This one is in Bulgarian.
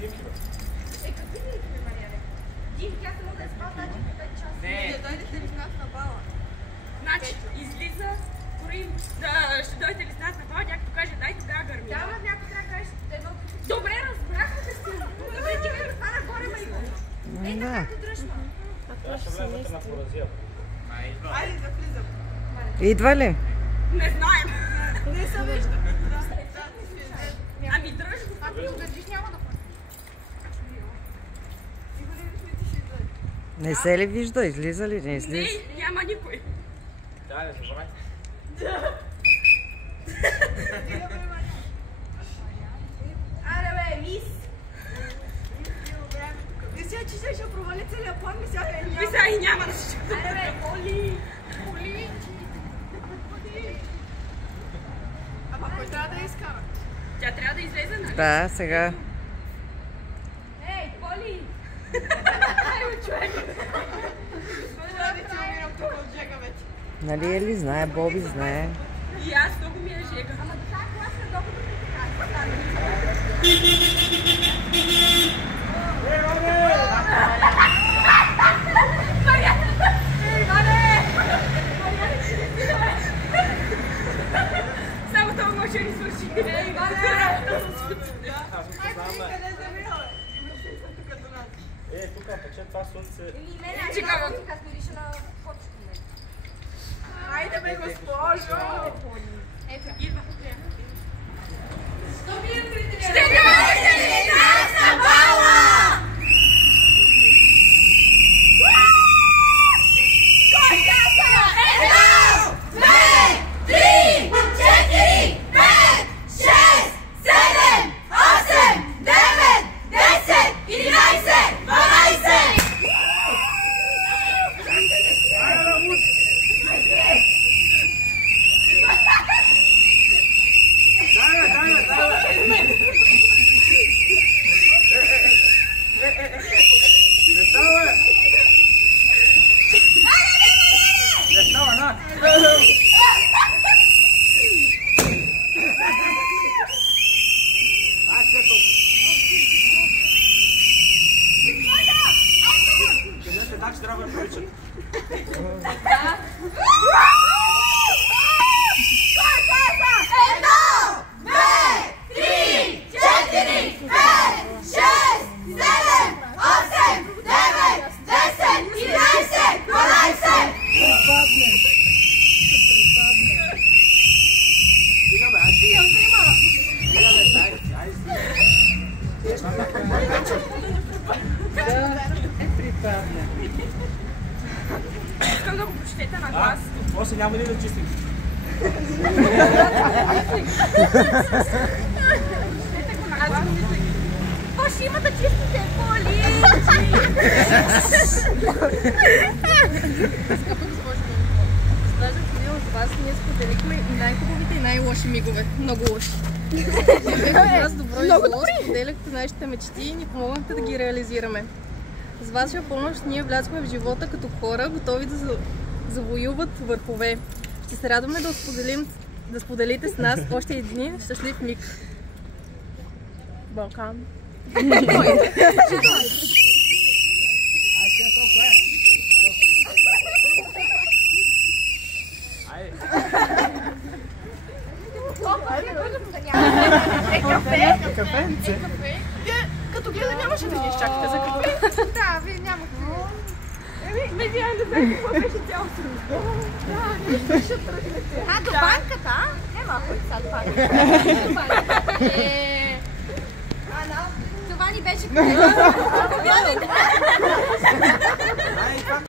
Димки, бе. Какви Димки, Мариане? Димки, аз не мога да спал тази част. Не дойдете ли в нас на бала? Значи, излиза, Корин, ще дойдете ли с нас на бала, някой каже, дай тогава гърми. Да, но някой трябва да кажеш едно. Добре, разбрахме се. Добре, ти ме това нагоре, майко. Ей, така те дръжма. Аз ще влезе вътре на поразия. Айде да влизам. Идва ли? Не знаем. Не се вижда. Ами дръж го. А ти удържиш, няма да пускаш. Не се ли вижда? Излиза ли? Не излиза? Не, няма никой. Да, не забравяй. Аре, бе, мис. Мисля, че ще провали целия план, мисля, че няма. Мисля и няма да се чука. Аре, бе, Поли. Поли. Ама кой трябва да я изкара? Тя трябва да излезе, нали? Да, сега. Ей, Поли. Ай, човек. Трябва да ти умирам тук от жега вече. Нали Ели знае, Боби знае. И аз много ми е жега. Ама до тази класа е докато ми ти кажа. Само това може да ни свърши. Ей, Аз го познавам, бе. Къде се била, бе? Тук до нас. Тук, пече това слънце. Или не, Чекава. аз мириша на почето ми. Айде, бе, госпожо! Идва. Ще дойдете ли нас на бала? Кой каза? 1, 2, 3, 4, 5, 6, 7, 8, 9, 10, 11, 12. Значи трябва да приличат. Стига, бе, аз стигам. Стига, бе, дай, Искам да го прочетете на глас. После няма ли да чистим? Какво ще има да чистите, Поли? Даже преди от вас ние споделихме и най-хубавите и най-лоши мигове. Много лоши. Бяхме вас добро и зло, споделяхте нашите мечти и ни помогнахте да ги реализираме. С ваша помощ ние влязохме в живота като хора, готови да завоюват върхове. Ще се радваме да споделите с нас още един щастлив миг. Балкан. Кафенце? Като гледа нямаше да ни изчакате за кафе. Да, вие нямахте. Не знам какво беше цялото. А, до банката, а? Нема ходи сега до банката. До банката. Това ни беше